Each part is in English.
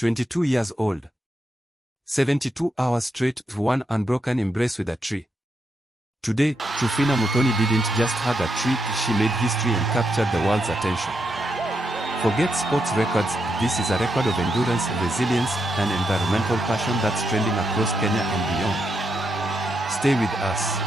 22 years old. 72 hours straight through one unbroken embrace with a tree. Today, Truphena Muthoni didn't just hug a tree, she made history and captured the world's attention. Forget sports records, this is a record of endurance, resilience, and environmental passion that's trending across Kenya and beyond. Stay with us.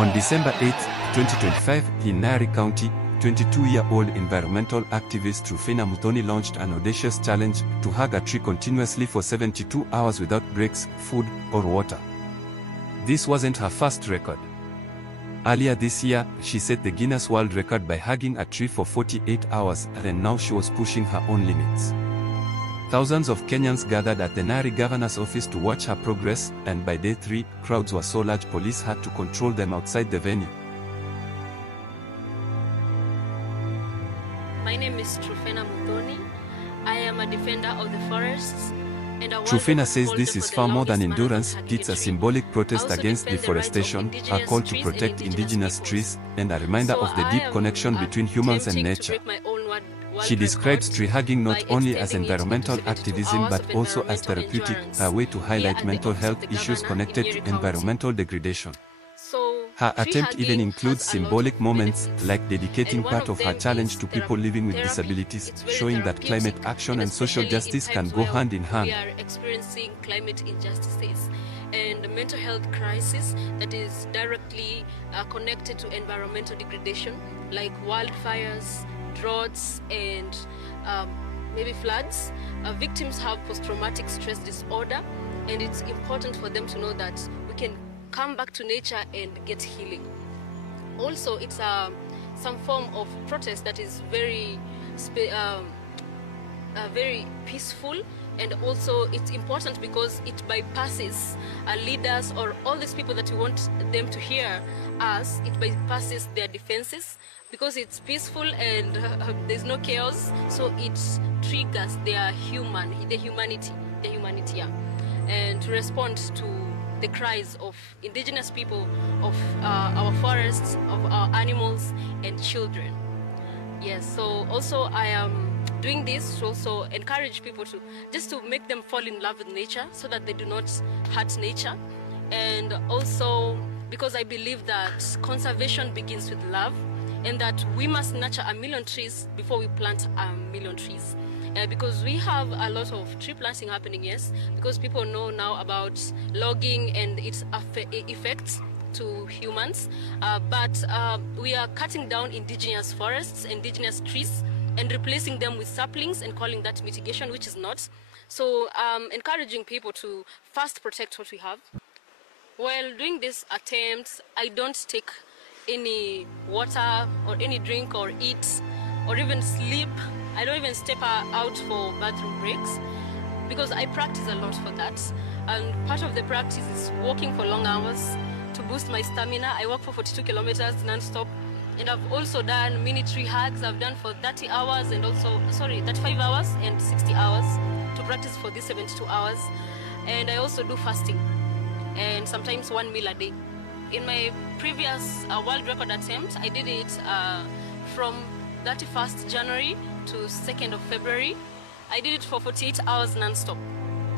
On December 8, 2025, in Nyeri County, 22-year-old environmental activist Truphena Muthoni launched an audacious challenge to hug a tree continuously for 72 hours without breaks, food, or water. This wasn't her first record. Earlier this year, she set the Guinness World Record by hugging a tree for 48 hours, and now she was pushing her own limits. Thousands of Kenyans gathered at the Nyeri governor's office to watch her progress, and by day 3, crowds were so large police had to control them outside the venue. My name is Truphena Muthoni. I am a defender of the forests. Truphena says this is far more than endurance, it's a symbolic protest against deforestation, a call to protect indigenous trees, and a reminder of the deep connection between humans and nature. She describes tree hugging not only as environmental activism but also as therapeutic, a way to highlight mental health issues connected to environmental degradation. Her attempt even includes symbolic moments, like dedicating part of her challenge to people living with disabilities, showing that climate action and social justice can go hand in hand. We are experiencing climate injustices and mental health crisis that is directly connected to environmental degradation, like wildfires, droughts, and maybe floods. Victims have post-traumatic stress disorder, and it's important for them to know that we can come back to nature and get healing. Also, it's some form of protest that is very peaceful, and also it's important because it bypasses leaders or all these people that we want them to hear us. It bypasses their defenses because it's peaceful and there's no chaos, so it triggers their humanity, yeah. And to respond to the cries of indigenous people, of our forests, of our animals and children. Yes, so also I am doing this to also encourage people to make them fall in love with nature so that they do not hurt nature. And also because I believe that conservation begins with love, and that we must nurture 1,000,000 trees before we plant 1,000,000 trees. Because we have a lot of tree planting happening, yes, because people know now about logging and its effects to humans, but we are cutting down indigenous forests, indigenous trees, and replacing them with saplings and calling that mitigation, which is not. So encouraging people to first protect what we have. While doing these attempts, I don't take any water or any drink or eat or even sleep. I don't even step out for bathroom breaks because I practice a lot for that. And part of the practice is walking for long hours to boost my stamina. I walk for 42 kilometers non-stop. And I've also done mini tree hugs. I've done for 30 hours and also, 35 hours and 60 hours to practice for these 72 hours. And I also do fasting and sometimes 1 meal a day. In my previous world record attempt, I did it from 31st January to 2nd of February. I did it for 48 hours non-stop.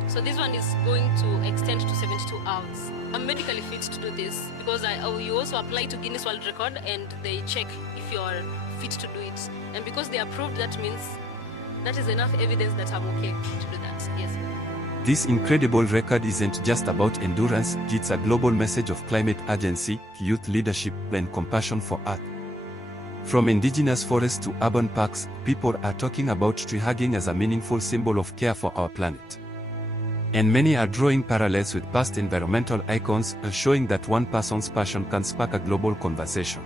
So this one is going to extend to 72 hours. I'm medically fit to do this because you also apply to Guinness World Record and they check if you're fit to do it. And because they approved, that means that is enough evidence that I'm okay to do that, yes. This incredible record isn't just about endurance, it's a global message of climate urgency, youth leadership, and compassion for Earth. From indigenous forests to urban parks, people are talking about tree hugging as a meaningful symbol of care for our planet. And many are drawing parallels with past environmental icons, showing that one person's passion can spark a global conversation.